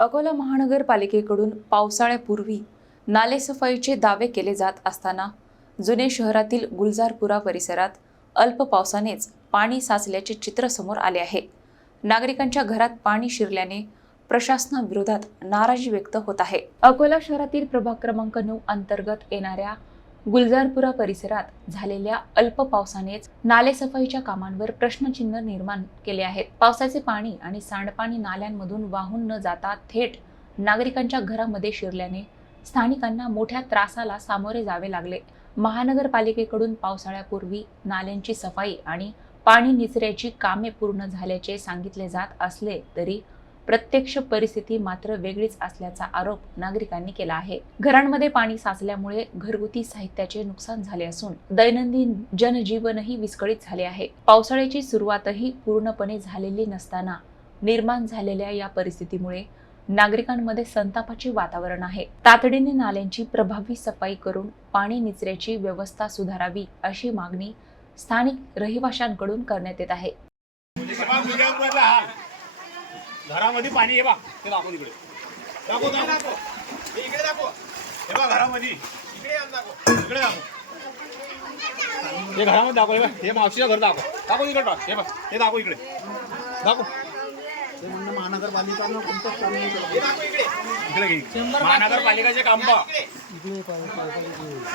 अकोला महानगरपालिकेकडून पावसाळ्यापूर्वी नालेसफाईचे दावे केले जात असताना जुने शहरातील गुलजारपुरा परिसरात अल्प पावसानेच पाणी साचल्याचे चित्र समोर आले आहे। नागरिकांच्या घरात पाणी शिरल्याने प्रशासनाविरोधात नाराजी व्यक्त होत आहे। अकोला शहरातील प्रभाग क्रमांक 9 अंतर्गत येणाऱ्या गुलजारपुरा परिसरात झालेल्या अल्प पावसानेच नालेसफाईच्या कामांवर प्रश्नचिन्ह निर्माण केले आहेत। पावसाचे पाणी आणि सांडपाणी नाल्यांमधून वाहून न जाता थेट नागरिकांच्या घरामध्ये शिरल्याने स्थानिकांना मोठ्या त्रासाला सामोरे जावे लागले। महानगरपालिकेकडून पावसाळ्यापूर्वी नाल्यांची सफाई आणि पाणी निचऱ्याची कामे पूर्ण झाल्याचे सांगितले जात असले तरी प्रत्यक्ष परिस्थिती मात्र वेगळीच असल्याचा आरोप नागरिकांनी केला आहे। घरांमध्ये पाणी साचल्यामुळे घरगुती साहित्याचे नुकसान झाले असून दैनंदिन जनजीवनही विस्कळीत झाले आहे। पावसाळ्याची सुरुवातही पूर्णपणे झालेली नसताना निर्माण झालेल्या या परिस्थितीमुळे नागरिकांमध्ये संतापाचे वातावरण आहे। तातडीने नाल्यांची प्रभावी सफाई करून पाणी निचऱ्याची व्यवस्था सुधारावी अशी मागणी स्थानिक रहिवाशांकडून करण्यात येत आहे। घरामध्ये पाणी आहे बा, ते दाखव तिकडे, दाखव दाखव, हे इकडे दाखव, हे बा घरामध्ये, इकडे आण दाखव, इकडे दाखव, हे घरामध्ये दाखव, हे बा, हे मावशीचं घर दाखव, दाखव इकडे बा, हे बा, हे दाखव इकडे, दाखव, ते म्हणणं महानगरपालिकानं कोणतंच काम नाही केलं. हे दाखव इकडे, इकडे महानगरपालिकाचे काम पहा,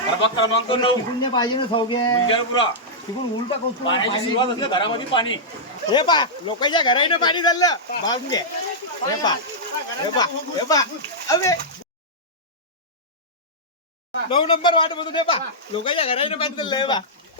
प्रभाग क्रमांक 9 तिकडून पाहिजे ना सौगे गुलजारपुरा, तिकडून उलटा कौतुक पाण्याची सुरुवात असते घरामध्ये पाणी, हे पा लोकांच्या घराईनं पाणी चाललं बांधून घे, हे पा हे पा हे पा, अबे 9 नंबर वाट मधून हे पा लोकांच्या घराईनं पाणी चाललं, हे पा